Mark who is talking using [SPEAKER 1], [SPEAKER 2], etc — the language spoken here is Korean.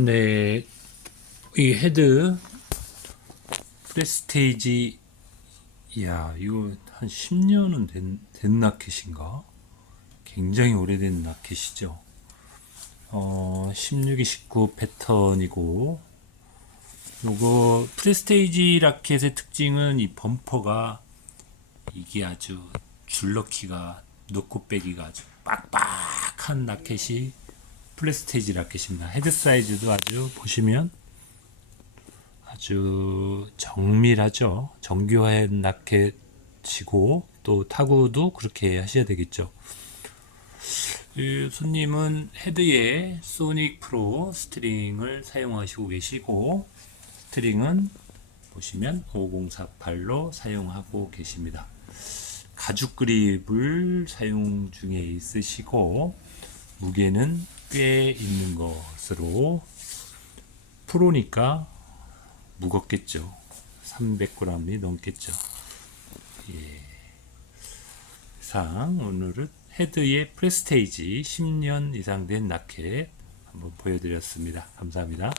[SPEAKER 1] 네, 이 헤드 프레스테이지, 야 이거 한 10년은 된, 된 라켓인가? 굉장히 오래된 라켓이죠. 어, 16, 29 패턴이고, 요거 프레스테이지 라켓의 특징은 이 범퍼가 이게 아주 줄넘기가 놓고 빼기가 아주 빡빡한 라켓이 프레스테이지 라켓입니다. 헤드 사이즈도 아주 보시면 아주 정밀하죠. 정교한 라켓이고 또 타구도 그렇게 하셔야 되겠죠. 이 손님은 헤드에 소닉 프로 스트링을 사용하시고 계시고 스트링은 보시면 5048로 사용하고 계십니다. 가죽 그립을 사용 중에 있으시고 무게는 꽤 있는 것으로 프로니까 무겁겠죠. 300g이 넘겠죠. 예. 상 오늘은 헤드의 프레스테이지 10년 이상 된 라켓 한번 보여드렸습니다. 감사합니다.